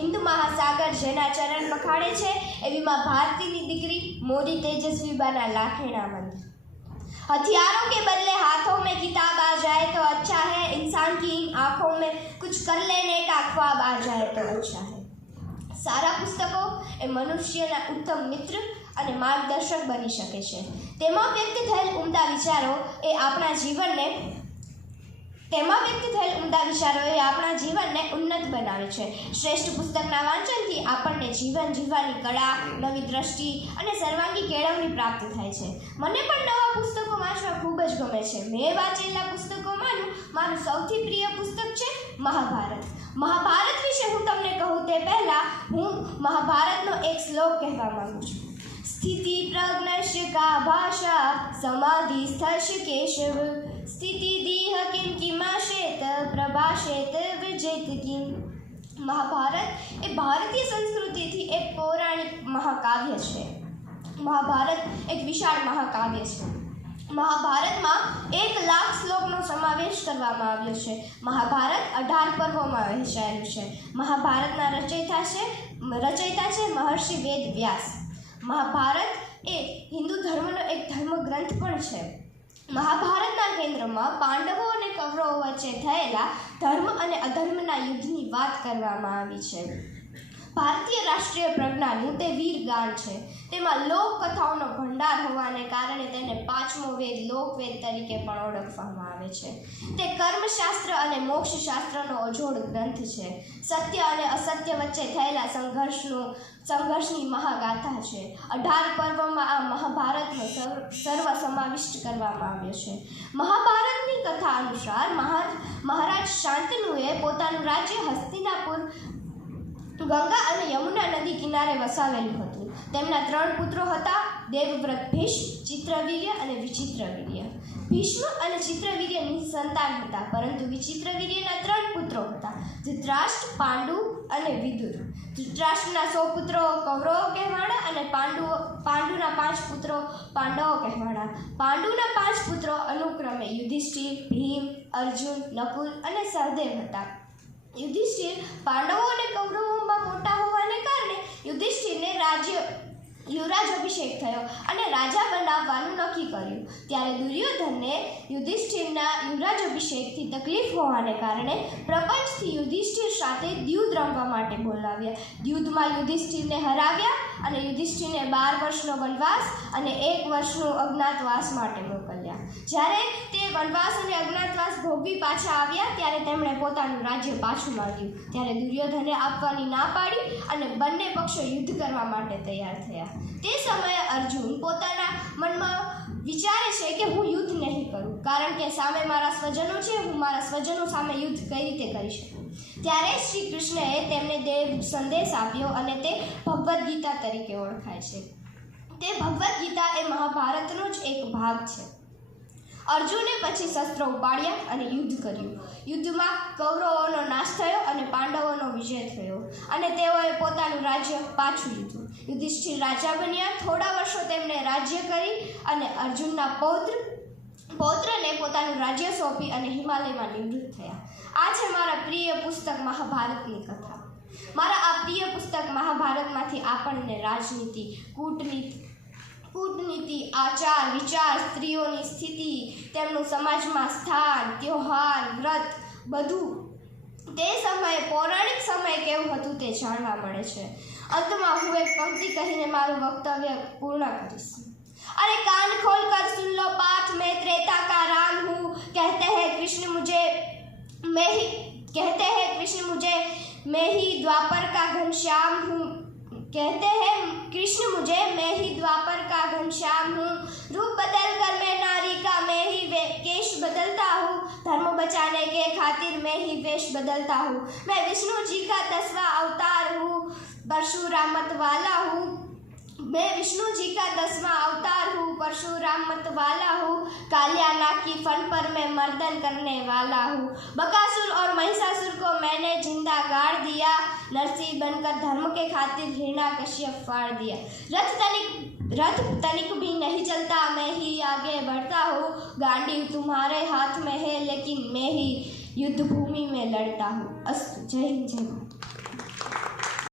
હિન્દ મહાસાગર જેના ચરણ પખાડે છે એવી માં ભારતીની દીકરી મોદી तेजस्वीबाના लाखेड़ा मंद। हथियारों के बदले हाथों में किताब आ जाए तो अच्छा है, इंसान की इन आँखों में कुछ कर लेने का ख्वाब आ जाए तो अच्छा है। सारा पुस्तकों ए मनुष्यના ઉત્તમ મિત્ર અને માર્ગદર્શક બની શકે છે। તેમાં વ્યક્ત થયેલ ઉમદા વિચારો એ આપણા જીવનને ઉન્નત બનાવે છે। શ્રેષ્ઠ પુસ્તકના વાંચનથી આપણને જીવન જીવવાની કળા, નવી દ્રષ્ટિ અને સર્વાંગી કેળવણી પ્રાપ્ત થાય છે। મને પણ નવા પુસ્તકો વાંચવા ખૂબ જ ગમે છે। મેં વાંચેલા પુસ્તકોમાંનું મારું સૌથી પ્રિય પુસ્તક છે મહાભારત। મહાભારત વિશે હું તમને કહું તે પહેલાં હું મહાભારતનો એક શ્લોક કહેવા માંગુ છું। स्थिति प्रज्ञस्य का भाषा समाधिस्थस्य केशव, स्थिति दीह किं किमाशेत प्रभाषेत विजेत किं। महाभारत એ ભારતીય સંસ્કૃતિથી એક પૌરાણિક મહાકાવ્ય છે। મહાભારત એક વિશાળ મહાકાવ્ય છે। મહાભારતમાં 1,00,000 શ્લોકનો સમાવેશ કરવામાં આવ્યો છે। મહાભારત 18 પર્વોમાં વહેંચાયેલું છે। મહાભારતના રચયિતા છે મહર્ષિ વેદ વ્યાસ। મહાભારત એ હિન્દુ ધર્મનો એક ધર્મગ્રંથ પણ છે। મહાભારતના કેન્દ્રમાં પાંડવો અને કૌરવો વચ્ચે થયેલા ધર્મ અને અધર્મના યુદ્ધની વાત કરવામાં આવી છે। ભારતીય રાષ્ટ્રીય પ્રજ્ઞાનું તે વીર ગાન છે। તેમાં લોકકથાઓનો ભંડાર હોવાને કારણે તેને 5મો વેદ લોકવેદ તરીકે પણ ઓળખવામાં આવે છે। તે કર્મશાસ્ત્ર અને મોક્ષશાસ્ત્રનો અજોડ ગ્રંથ છે। સત્ય અને અસત્ય વચ્ચે થયેલા સંઘર્ષની મહાગાથા છે। 18 પર્વમાં આ મહાભારતનો સર્વ સમાવિષ્ટ કરવામાં આવ્યો છે। મહાભારતની કથા અનુસાર મહારાજ શાંતનુએ પોતાનું રાજ્ય હસ્તિનાપુર ગંગા અને યમુના નદી કિનારે વસાવેલું હતું। તેમના 3 પુત્રો હતા, દેવવ્રત ભીષ્મ, ચિત્રવીર્ય અને વિચિત્રવીર્ય। ભીષ્મ અને ચિત્રવીર્ય નિસંતાન હતા, પરંતુ વિચિત્રવીર્યના 3 પુત્રો હતા, ધૃતરાષ્ટ્ર, પાંડુ અને વિદુર। ધૃતરાષ્ટ્રના 100 પુત્રો કૌરવો કહેવાણા અને પાંડુના 5 પુત્રો પાંડવો કહેવાણા। પાંડુના 5 પુત્રો અનુક્રમે યુધિષ્ઠિર, ભીમ, અર્જુન, નકુલ અને સહદેવ હતા। યુધિષ્ઠિર પાંડવો અને કૌરવોમાં મોટા હોવાને કારણે યુધિષ્ઠિરને યુવરાજ અભિષેક થયો અને રાજા બનાવવાનું નક્કી કર્યું। ત્યારે દુર્યોધનને યુધિષ્ઠિરના યુવરાજ અભિષેકથી તકલીફ હોવાને કારણે પ્રપંચથી યુધિષ્ઠિર સાથે દ્યુત રમવા માટે બોલાવ્યા। દ્યુતમાં યુધિષ્ઠિરને હરાવ્યા અને યુધિષ્ઠિરને 12 વર્ષનો વનવાસ અને 1 વર્ષનો અજ્ઞાતવાસ માટે મોકલ્યા। જ્યારે તે વનવાસ અને અજ્ઞાતવાસ ભોગવી પાછા આવ્યા ત્યારે તેમણે પોતાનું રાજ્ય પાછું માંગ્યું। ત્યારે દુર્યોધને આપવાની ના પાડી અને બંને પક્ષો યુદ્ધ કરવા માટે તૈયાર થયા। તે સમયે અર્જુન પોતાના મનમાં વિચારે છે કે હું યુદ્ધ નહીં કરું, કારણ કે સામે મારા સ્વજનો છે, હું મારા સ્વજનો સામે યુદ્ધ કઈ રીતે કરી શકું। ત્યારે શ્રી કૃષ્ણએ તેમને દેવ સંદેશ આપ્યો અને તે ભગવદ્ ગીતા તરીકે ઓળખાય છે। તે ભગવદ્ ગીતા એ મહાભારતનો જ એક ભાગ છે। અર્જુને પછી શસ્ત્રો ઉપાડ્યા અને યુદ્ધ કર્યું। યુદ્ધમાં કૌરવોનો નાશ થયો અને પાંડવોનો વિજય થયો અને તેઓએ પોતાનું રાજ્ય પાછું લીધું। યુધિષ્ઠિર રાજા બન્યા। થોડા વર્ષો તેમણે રાજ્ય કરી અને અર્જુનના પૌત્રને પોતાનું રાજ્ય સોંપી અને હિમાલયમાં નિવૃત્ત થયા। આ છે મારા પ્રિય પુસ્તક મહાભારતની કથા। મારા આ પ્રિય પુસ્તક મહાભારતમાંથી આપણને રાજનીતિ, કૂટનીતિ, આચાર વિચાર, સ્ત્રીઓની સ્થિતિ, તેમનું સમાજમાં સ્થાન, ત્યોહાર, વ્રત બધું તે સમયે પૌરાણિક સમય કેવું હતું તે જાણવા મળે છે। અંતમાં હું એક પંક્તિ કહીને મારું વક્તવ્ય પૂર્ણ કરીશ। अरे कान खोल कर सुन लो पाठ, मैं त्रेता का राम हूँ। कहते हैं कृष्ण मुझे मैं ही द्वापर का घनश्याम हूँ। कहते हैं कृष्ण मुझे मैं ही द्वापर का घनश्याम हूँ। रूप बदल कर मैं नारी का मैं ही केश बदलता हूँ। धर्म बचाने के खातिर मैं ही वेश बदलता हूँ। मैं विष्णु जी का 10वां अवतार हूँ, परशुराम मत वाला हूँ। मैं विष्णु जी का 10वां अवतार हूँ, परशुराम मत वाला हूँ। कालिया नाग की फन पर मैं मर्दन करने वाला हूँ। बकासुर और महिषासुर को मैंने जिंदा गाड़ दिया। नरसिंह बनकर धर्म के खातिर हिरण्यकश्यप फाड़ दिया। रथ तनिक भी नहीं चलता, मैं ही आगे बढ़ता हूँ। गांडीव तुम्हारे हाथ में है लेकिन मैं ही युद्ध भूमि में लड़ता हूँ। अस्तु। जय हिंद, जय भारत।